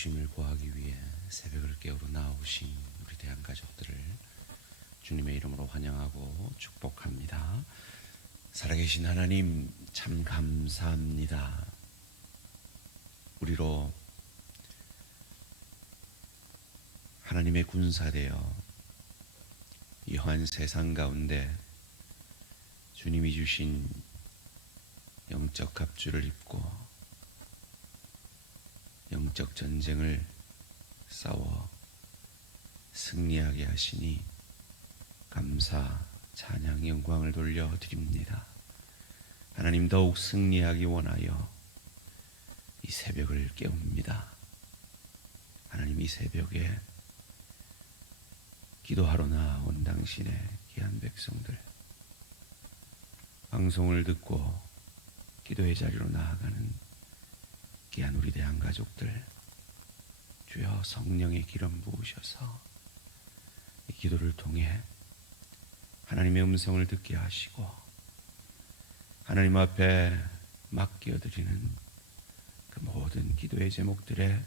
도우심을 구하기 위해 새벽을 깨우러 나오신 우리 대한 가족들을 주님의 이름으로 환영하고 축복합니다. 살아계신 하나님 참 감사합니다. 우리로 하나님의 군사되어 이 한 세상 가운데 주님이 주신 영적 갑주를 입고 영적 전쟁을 싸워 승리하게 하시니 감사, 찬양, 영광을 돌려드립니다. 하나님 더욱 승리하기 원하여 이 새벽을 깨웁니다. 하나님 이 새벽에 기도하러 나온 당신의 귀한 백성들, 방송을 듣고 기도의 자리로 나아가는 귀한 우리 대한 가족들, 주여 성령의 기름 부으셔서 이 기도를 통해 하나님의 음성을 듣게 하시고 하나님 앞에 맡겨드리는 그 모든 기도의 제목들에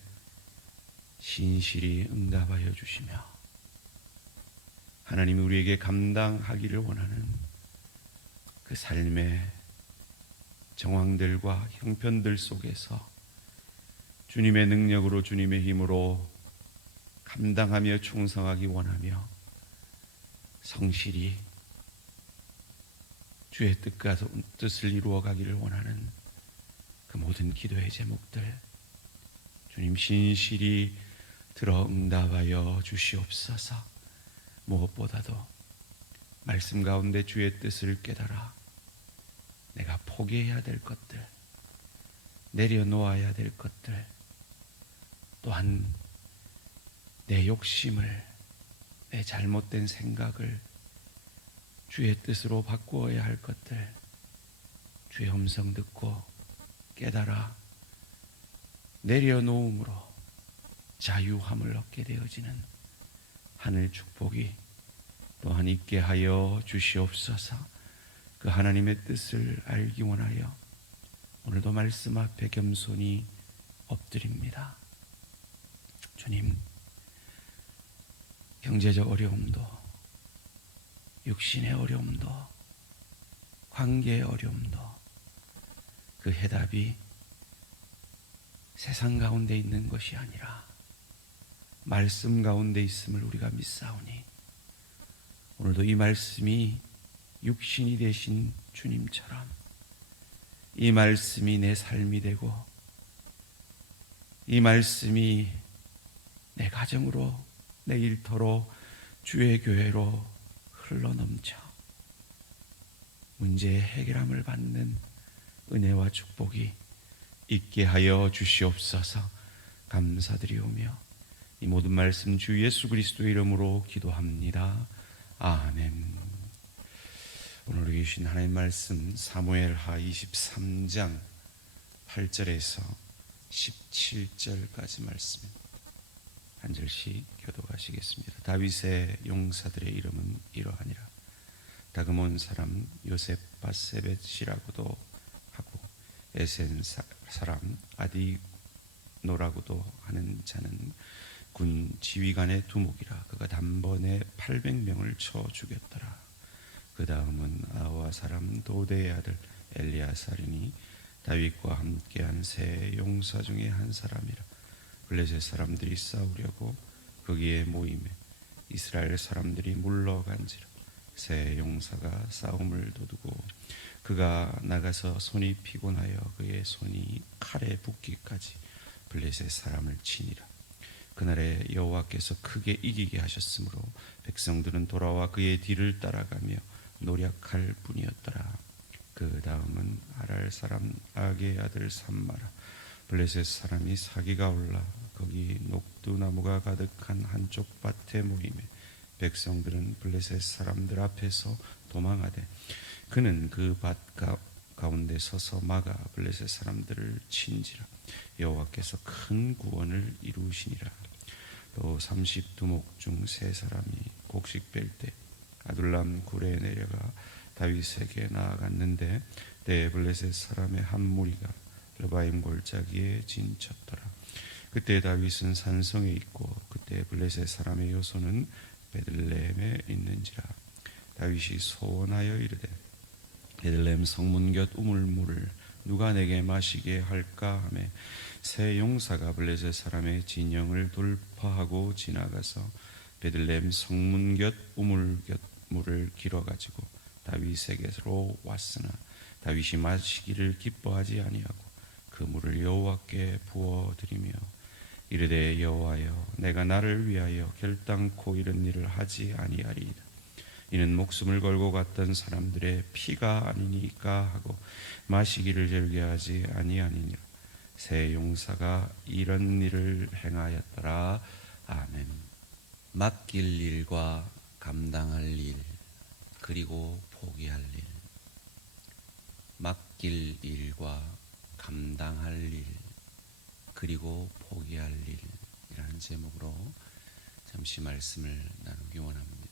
신실히 응답하여 주시며 하나님이 우리에게 감당하기를 원하는 그 삶의 정황들과 형편들 속에서 주님의 능력으로 주님의 힘으로 감당하며 충성하기 원하며 성실히 주의 뜻을 이루어 가기를 원하는 그 모든 기도의 제목들 주님 신실히 들어 응답하여 주시옵소서. 무엇보다도 말씀 가운데 주의 뜻을 깨달아 내가 포기해야 될 것들, 내려놓아야 될 것들, 또한 내 욕심을, 내 잘못된 생각을 주의 뜻으로 바꾸어야 할 것들, 주의 음성 듣고 깨달아 내려놓음으로 자유함을 얻게 되어지는 하늘 축복이 또한 있게 하여 주시옵소서. 그 하나님의 뜻을 알기 원하여 오늘도 말씀 앞에 겸손히 엎드립니다. 주님, 경제적 어려움도, 육신의 어려움도, 관계의 어려움도 그 해답이 세상 가운데 있는 것이 아니라 말씀 가운데 있음을 우리가 믿사오니 오늘도 이 말씀이 육신이 되신 주님처럼 이 말씀이 내 삶이 되고 이 말씀이 내 가정으로, 내 일터로, 주의 교회로 흘러넘쳐 문제의 해결함을 받는 은혜와 축복이 있게 하여 주시옵소서. 감사드리오며 이 모든 말씀 주 예수 그리스도의 이름으로 기도합니다. 아멘. 오늘 계신 하나님 말씀 사무엘하 23장 8절에서 17절까지 말씀입니다. 한 절씩 교독하시겠습니다. 다윗의 용사들의 이름은 이러하니라. 다그몬 사람 요셉 바세벳이라고도 하고 에센 사람 아디노라고도 하는 자는 군 지휘관의 두목이라. 그가 단번에 800명을 쳐 죽였더라. 그 다음은 아와 사람 도대의 아들 엘리아살이니 다윗과 함께한 세 용사 중에 한 사람이라. 블레셋 사람들이 싸우려고 거기에 모임에 이스라엘 사람들이 물러간지라. 세 용사가 싸움을 도두고 그가 나가서 손이 피곤하여 그의 손이 칼에 붓기까지 블레셋 사람을 치니라. 그날에 여호와께서 크게 이기게 하셨으므로 백성들은 돌아와 그의 뒤를 따라가며 노략할 뿐이었더라. 그 다음은 아랄 사람 악의 아들 삼마라. 블레셋 사람이 사기가 올라 거기 녹두나무가 가득한 한쪽 밭에 모임에 백성들은 블레셋 사람들 앞에서 도망하되 그는 그 밭 가운데 서서 막아 블레셋 사람들을 친지라. 여호와께서 큰 구원을 이루시니라. 또 30두목 중 세 사람이 곡식 뺄 때 아둘람 굴에 내려가 다윗에게 나아갔는데 때 블레셋 사람의 한 무리가 르바임 골짜기에 진쳤더라. 그때 다윗은 산성에 있고 그때 블레셋 사람의 요소는 베들레헴에 있는지라. 다윗이 소원하여 이르되 베들레헴 성문 곁 우물물을 누가 내게 마시게 할까 하매 새 용사가 블레셋 사람의 진영을 돌파하고 지나가서 베들레헴 성문 곁 우물 곁 물을 길어 가지고 다윗에게로 왔으나 다윗이 마시기를 기뻐하지 아니하고 그 물을 여호와께 부어 드리며 이르되 여호와여 내가 나를 위하여 결단코 이런 일을 하지 아니하리이다. 이는 목숨을 걸고 갔던 사람들의 피가 아니니까 하고 마시기를 즐겨하지 아니하니라. 새 용사가 이런 일을 행하였더라. 아멘. 맡길 일과 감당할 일, 그리고 포기할 일. 맡길 일과 감당할 일, 그리고 포기할 일이라는 제목으로 잠시 말씀을 나누기 원합니다.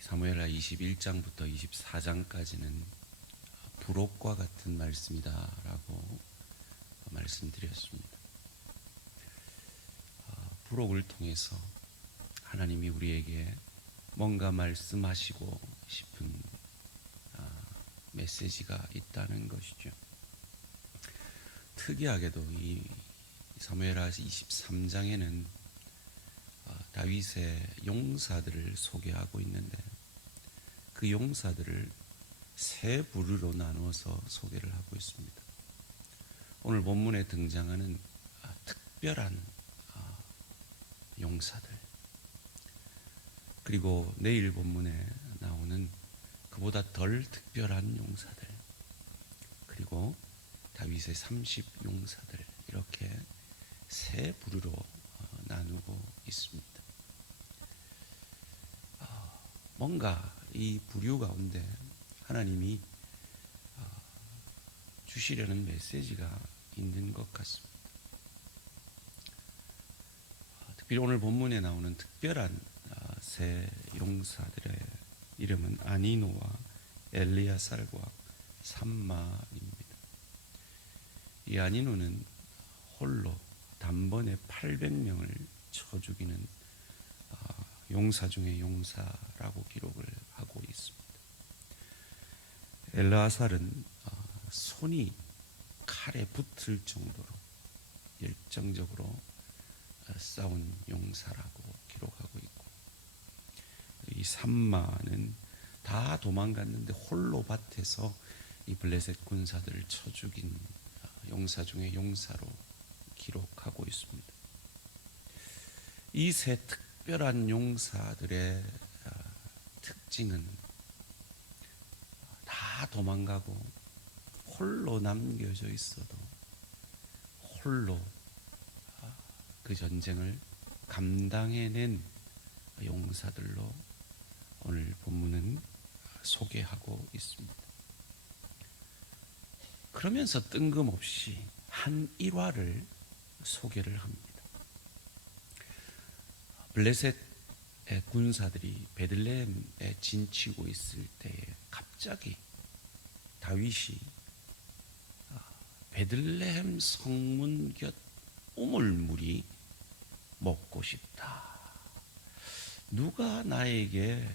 사무엘하 21장부터 24장까지는 부록과 같은 말씀이다라고 말씀드렸습니다. 부록을 통해서 하나님이 우리에게 뭔가 말씀하시고 싶은 메시지가 있다는 것이죠. 특이하게도 이 사무엘하 23장에는 다윗의 용사들을 소개하고 있는데 그 용사들을 세 부류로 나누어서 소개를 하고 있습니다. 오늘 본문에 등장하는 특별한 용사들, 그리고 내일 본문에 나오는 그보다 덜 특별한 용사들, 그리고 다윗의 30용사들, 이렇게 세 부류로 나누고 있습니다. 뭔가 이 부류 가운데 하나님이 주시려는 메시지가 있는 것 같습니다. 특별히 오늘 본문에 나오는 특별한 세 용사들의 이름은 아니노와 엘리야살과 삼마입니다. 이 아니노는 홀로 단번에 800명을 쳐 죽이는 용사 중의 용사라고 기록을 하고 있습니다. 엘르아살은 손이 칼에 붙을 정도로 열정적으로 싸운 용사라고 기록하고 있고, 이 삼마는 다 도망갔는데 홀로 밭에서 이 블레셋 군사들을 쳐 죽인 용사 중의 용사로 기록하고 있습니다. 이 세 특별한 용사들의 특징은 다 도망가고 홀로 남겨져 있어도 홀로 그 전쟁을 감당해낸 용사들로 오늘 본문은 소개하고 있습니다. 그러면서 뜬금없이 한 일화를 소개를 합니다. 블레셋의 군사들이 베들레헴에 진치고 있을 때에 갑자기 다윗이 베들레헴 성문 곁 우물물이 먹고 싶다. 누가 나에게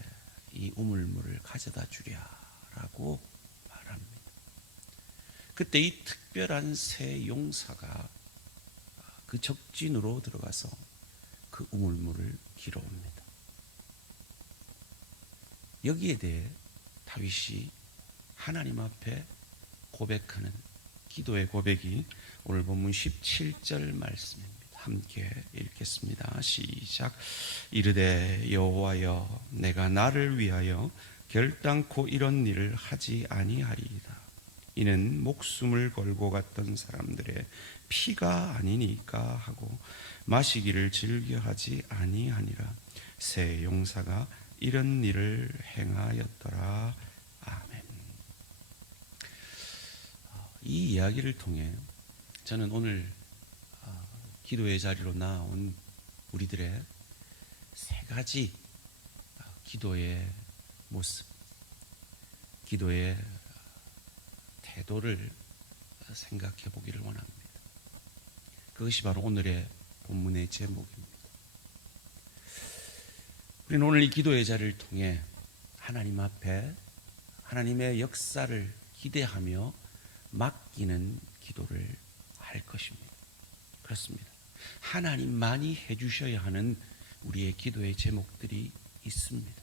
이 우물물을 가져다 주랴라고 말합니다. 그때 이 특별한 세 용사가 그 적진으로 들어가서 그 우물물을 길어옵니다. 여기에 대해 다윗이 하나님 앞에 고백하는 기도의 고백이 오늘 본문 17절 말씀입니다. 함께 읽겠습니다. 시작. 이르되 여호와여 내가 나를 위하여 결단코 이런 일을 하지 아니하리이다. 이는 목숨을 걸고 갔던 사람들의 피가 아니니까 하고 마시기를 즐겨하지 아니하니라. 새 용사가 이런 일을 행하였더라. 아멘. 이 이야기를 통해 저는 오늘 기도의 자리로 나온 우리들의 세 가지 기도의 모습, 기도의 태도를 생각해 보기를 원합니다. 그것이 바로 오늘의 본문의 제목입니다. 우리는 오늘 이 기도의 자리를 통해 하나님 앞에 하나님의 역사를 기대하며 맡기는 기도를 할 것입니다. 그렇습니다. 하나님만이 해주셔야 하는 우리의 기도의 제목들이 있습니다.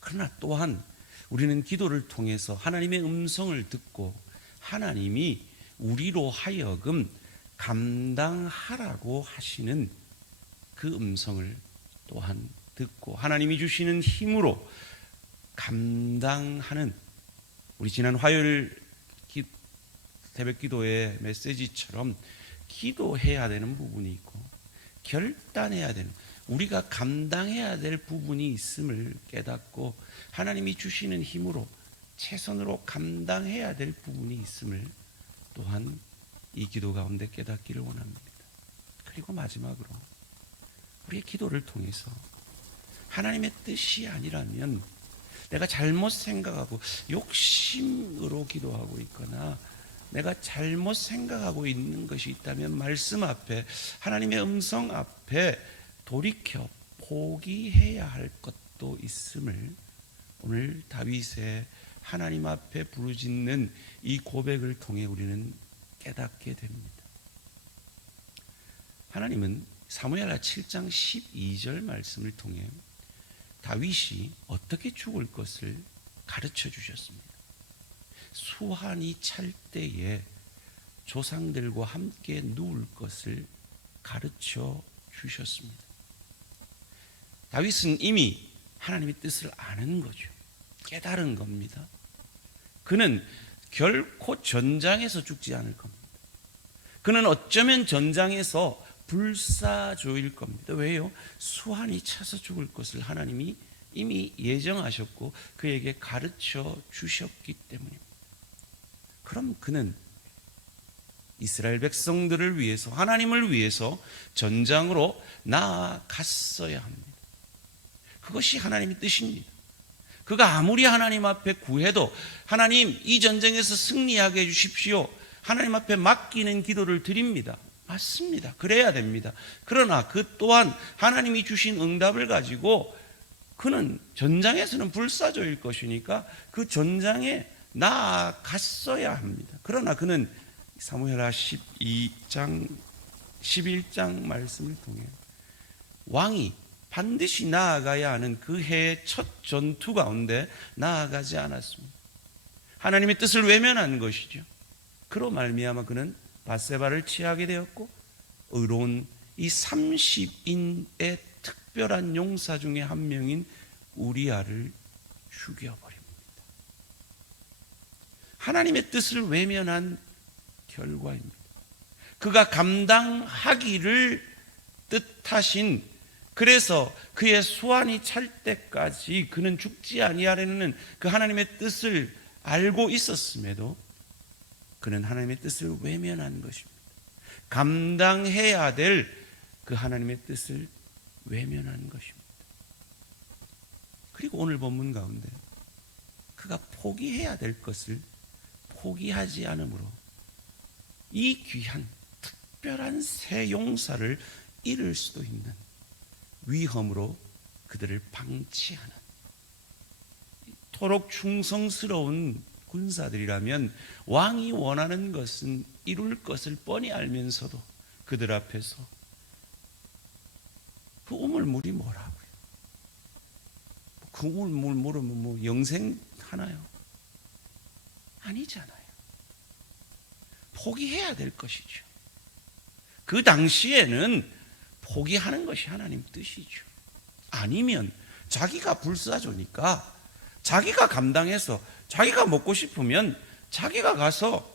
그러나 또한 우리는 기도를 통해서 하나님의 음성을 듣고 하나님이 우리로 하여금 감당하라고 하시는 그 음성을 또한 듣고 하나님이 주시는 힘으로 감당하는, 우리 지난 화요일 새벽 기도의 메시지처럼 기도해야 되는 부분이 있고 결단해야 되는, 우리가 감당해야 될 부분이 있음을 깨닫고 하나님이 주시는 힘으로 최선으로 감당해야 될 부분이 있음을 또한 이 기도 가운데 깨닫기를 원합니다. 그리고 마지막으로 우리의 기도를 통해서 하나님의 뜻이 아니라면 내가 잘못 생각하고 욕심으로 기도하고 있거나 내가 잘못 생각하고 있는 것이 있다면 말씀 앞에, 하나님의 음성 앞에 돌이켜 포기해야 할 것도 있음을 오늘 다윗의 하나님 앞에 부르짖는 이 고백을 통해 우리는 깨닫게 됩니다. 하나님은 사무엘하 7장 12절 말씀을 통해 다윗이 어떻게 죽을 것을 가르쳐 주셨습니다. 수환이 찰 때에 조상들과 함께 누울 것을 가르쳐 주셨습니다. 다윗은 이미 하나님의 뜻을 아는 거죠. 깨달은 겁니다. 그는 결코 전장에서 죽지 않을 겁니다. 그는 어쩌면 전장에서 불사조일 겁니다. 왜요? 수환이 차서 죽을 것을 하나님이 이미 예정하셨고 그에게 가르쳐 주셨기 때문입니다. 그럼 그는 이스라엘 백성들을 위해서, 하나님을 위해서 전장으로 나아갔어야 합니다. 그것이 하나님의 뜻입니다. 그가 아무리 하나님 앞에 구해도 하나님 이 전쟁에서 승리하게 해주십시오, 하나님 앞에 맡기는 기도를 드립니다. 맞습니다. 그래야 됩니다. 그러나 그 또한 하나님이 주신 응답을 가지고 그는 전장에서는 불사조일 것이니까 그 전장에 나아갔어야 합니다. 그러나 그는 사무엘하 12장 11장 말씀을 통해 왕이 반드시 나아가야 하는 그 해의 첫 전투 가운데 나아가지 않았습니다. 하나님의 뜻을 외면한 것이죠. 그로 말미암아 그는 밧세바를 취하게 되었고 의로운 이 30인의 특별한 용사 중에 한 명인 우리아를 죽여버립니다. 하나님의 뜻을 외면한 결과입니다. 그가 감당하기를 뜻하신, 그래서 그의 수완이 찰 때까지 그는 죽지 아니하려는 그 하나님의 뜻을 알고 있었음에도 그는 하나님의 뜻을 외면한 것입니다. 감당해야 될 그 하나님의 뜻을 외면한 것입니다. 그리고 오늘 본문 가운데 그가 포기해야 될 것을 포기하지 않으므로 이 귀한 특별한 새 용사를 잃을 수도 있는 위험으로 그들을 방치하는, 토록 충성스러운 군사들이라면 왕이 원하는 것은 이룰 것을 뻔히 알면서도 그들 앞에서 그 우물물이 뭐라고요? 그 우물물 모르면 뭐 영생하나요? 아니잖아요. 포기해야 될 것이죠. 그 당시에는 포기하는 것이 하나님 뜻이죠. 아니면 자기가 불사조니까 자기가 감당해서 자기가 먹고 싶으면 자기가 가서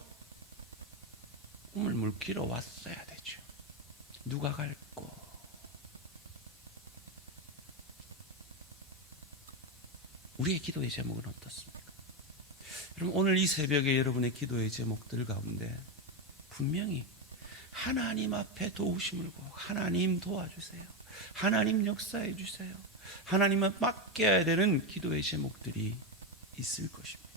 우물물 길어 왔어야 되죠. 누가 갈고? 우리의 기도의 제목은 어떻습니까? 여러분, 오늘 이 새벽에 여러분의 기도의 제목들 가운데 분명히 하나님 앞에 도우심을 구하고 하나님 도와주세요, 하나님 역사해 주세요, 하나님을 맡겨야 되는 기도의 제목들이 있을 것입니다.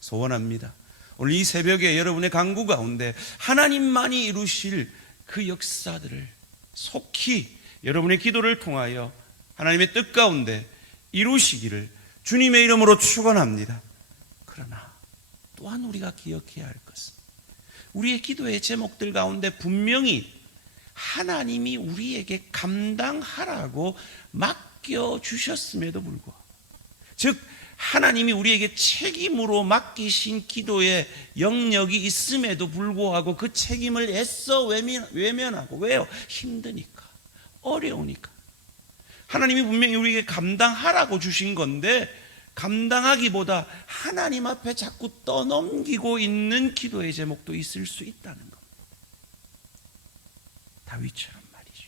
소원합니다. 오늘 이 새벽에 여러분의 간구 가운데 하나님만이 이루실 그 역사들을 속히 여러분의 기도를 통하여 하나님의 뜻 가운데 이루시기를 주님의 이름으로 축원합니다. 그러나 또한 우리가 기억해야 할 것은 우리의 기도의 제목들 가운데 분명히 하나님이 우리에게 감당하라고 맡겨주셨음에도 불구하고, 즉 하나님이 우리에게 책임으로 맡기신 기도의 영역이 있음에도 불구하고 그 책임을 애써 외면하고, 왜요? 힘드니까, 어려우니까. 하나님이 분명히 우리에게 감당하라고 주신 건데 감당하기보다 하나님 앞에 자꾸 떠넘기고 있는 기도의 제목도 있을 수 있다는 겁니다. 다윗처럼 말이죠.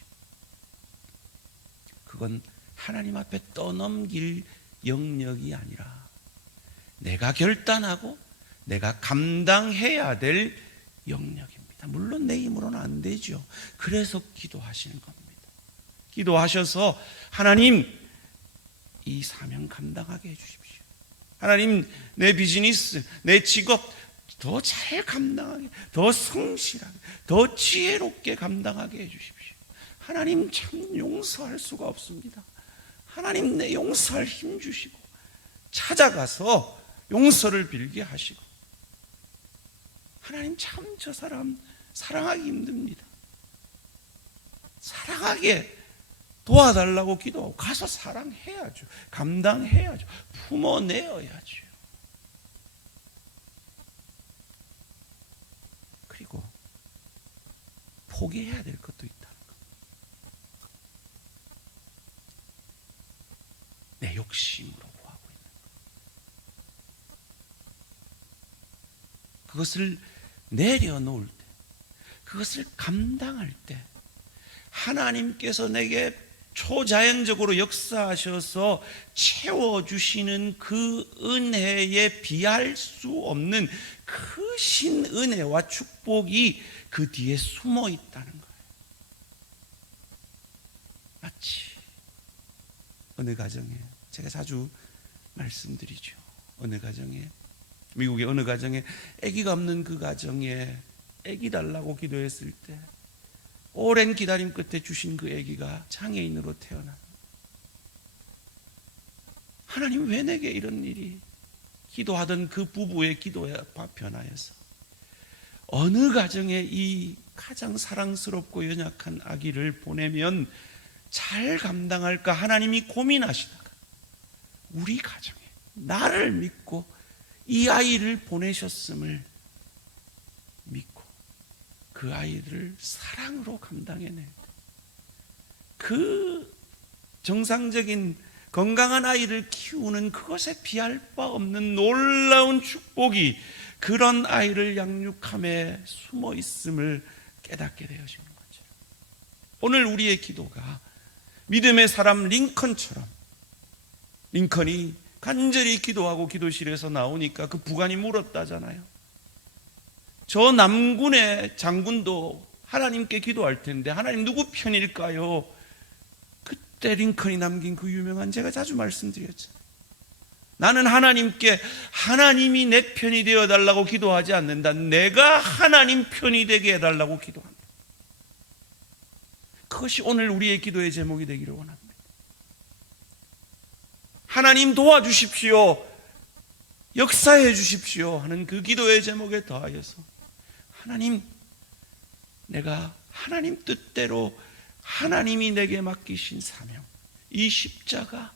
그건 하나님 앞에 떠넘길 영역이 아니라 내가 결단하고 내가 감당해야 될 영역입니다. 물론 내 힘으로는 안 되죠. 그래서 기도하시는 겁니다. 기도하셔서 하나님, 이 사명 감당하게 해주십시오. 하나님, 내 비즈니스, 내 직업 더 잘 감당하게, 더 성실하게, 더 지혜롭게 감당하게 해주십시오. 하나님, 참 용서할 수가 없습니다. 하나님, 내 용서할 힘 주시고 찾아가서 용서를 빌게 하시고, 하나님, 참 저 사람 사랑하기 힘듭니다. 사랑하게 도와달라고 기도하고 가서 사랑해야죠. 감당해야죠. 품어내어야죠. 그리고 포기해야 될 것도 있다는 것. 내 욕심으로 구하고 있는 것. 그것을 내려놓을 때, 그것을 감당할 때 하나님께서 내게 초자연적으로 역사하셔서 채워주시는 그 은혜에 비할 수 없는 크신 은혜와 축복이 그 뒤에 숨어 있다는 거예요. 마치 어느 가정에, 제가 자주 말씀드리죠. 어느 가정에, 미국의 어느 가정에 아기가 없는 그 가정에 아기 달라고 기도했을 때 오랜 기다림 끝에 주신 그 아기가 장애인으로 태어나. 하나님, 왜 내게 이런 일이? 기도하던 그 부부의 기도에 변하여서 어느 가정에 이 가장 사랑스럽고 연약한 아기를 보내면 잘 감당할까 하나님이 고민하시다가 우리 가정에 나를 믿고 이 아이를 보내셨음을 믿고 그 아이들을 사랑으로 감당해낼 때, 그 정상적인 건강한 아이를 키우는 그것에 비할 바 없는 놀라운 축복이 그런 아이를 양육함에 숨어 있음을 깨닫게 되어지는 거죠. 오늘 우리의 기도가 믿음의 사람 링컨처럼, 링컨이 간절히 기도하고 기도실에서 나오니까 그 부관이 물었다잖아요. 저 남군의 장군도 하나님께 기도할 텐데 하나님 누구 편일까요? 그때 링컨이 남긴 그 유명한, 제가 자주 말씀드렸잖아요. 나는 하나님께 하나님이 내 편이 되어달라고 기도하지 않는다. 내가 하나님 편이 되게 해달라고 기도한다. 그것이 오늘 우리의 기도의 제목이 되기를 원합니다. 하나님 도와주십시오, 역사해 주십시오 하는 그 기도의 제목에 더하여서 하나님, 내가 하나님 뜻대로 하나님이 내게 맡기신 사명, 이 십자가,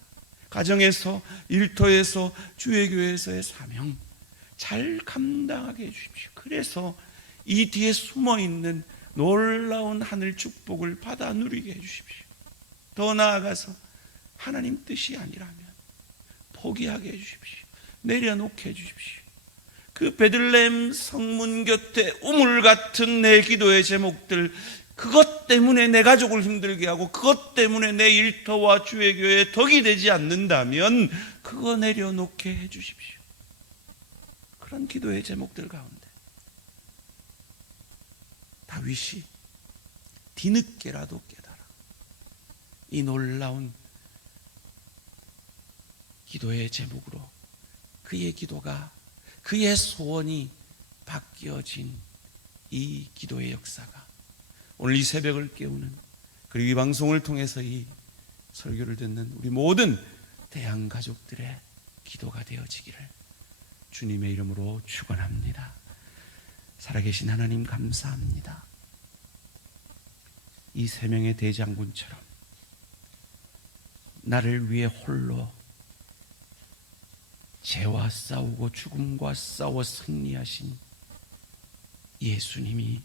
가정에서, 일터에서, 주의교회에서의 사명 잘 감당하게 해주십시오. 그래서 이 뒤에 숨어있는 놀라운 하늘 축복을 받아 누리게 해주십시오. 더 나아가서 하나님 뜻이 아니라면 포기하게 해주십시오. 내려놓게 해주십시오. 그 베들레헴 성문 곁에 우물 같은 내 기도의 제목들, 그것 때문에 내 가족을 힘들게 하고 그것 때문에 내 일터와 주의 교회에 덕이 되지 않는다면 그거 내려놓게 해주십시오. 그런 기도의 제목들 가운데 다윗이 뒤늦게라도 깨달아 이 놀라운 기도의 제목으로 그의 기도가, 그의 소원이 바뀌어진 이 기도의 역사가 오늘 이 새벽을 깨우는, 그리고 이 방송을 통해서 이 설교를 듣는 우리 모든 대한 가족들의 기도가 되어지기를 주님의 이름으로 축원합니다. 살아계신 하나님 감사합니다. 이 세 명의 대장군처럼 나를 위해 홀로 죄와 싸우고 죽음과 싸워 승리하신 예수님이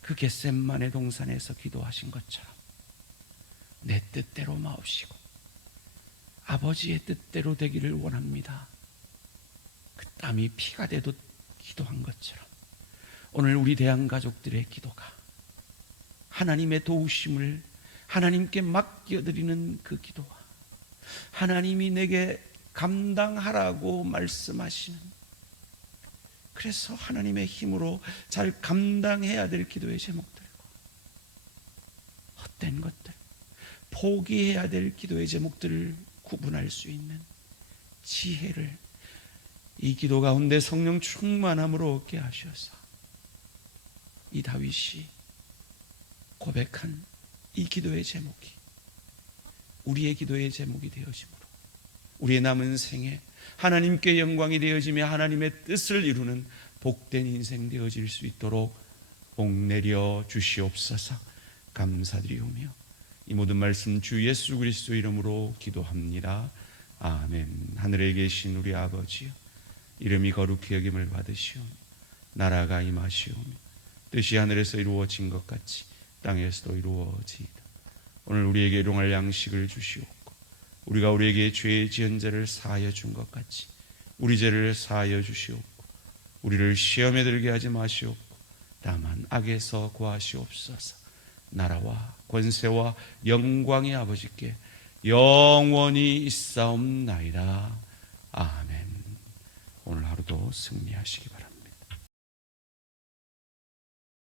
그 겟세마네 동산에서 기도하신 것처럼 내 뜻대로 마옵시고 아버지의 뜻대로 되기를 원합니다. 그 땀이 피가 되듯 기도한 것처럼 오늘 우리 대한가족들의 기도가 하나님의 도우심을 하나님께 맡겨드리는 그 기도와 하나님이 내게 감당하라고 말씀하시는, 그래서 하나님의 힘으로 잘 감당해야 될 기도의 제목들과 헛된 것들, 포기해야 될 기도의 제목들을 구분할 수 있는 지혜를 이 기도 가운데 성령 충만함으로 얻게 하셔서 이 다윗이 고백한 이 기도의 제목이 우리의 기도의 제목이 되어지므로 우리의 남은 생에 하나님께 영광이 되어지며 하나님의 뜻을 이루는 복된 인생 되어질 수 있도록 복내려 주시옵소서. 감사드리오며 이 모든 말씀 주 예수 그리스도 이름으로 기도합니다. 아멘. 하늘에 계신 우리 아버지여, 이름이 거룩히 여김을 받으시오며 나라가 임하시오며 뜻이 하늘에서 이루어진 것 같이 땅에서도 이루어지이다. 오늘 우리에게 일용할 양식을 주시옵고 우리가 우리에게 죄 지은 자를 사하여 준 것 같이 우리 죄를 사하여 주시옵고 우리를 시험에 들게 하지 마시옵고 다만 악에서 구하시옵소서. 나라와 권세와 영광이 아버지께 영원히 있사옵나이다. 아멘. 오늘 하루도 승리하시기 바랍니다.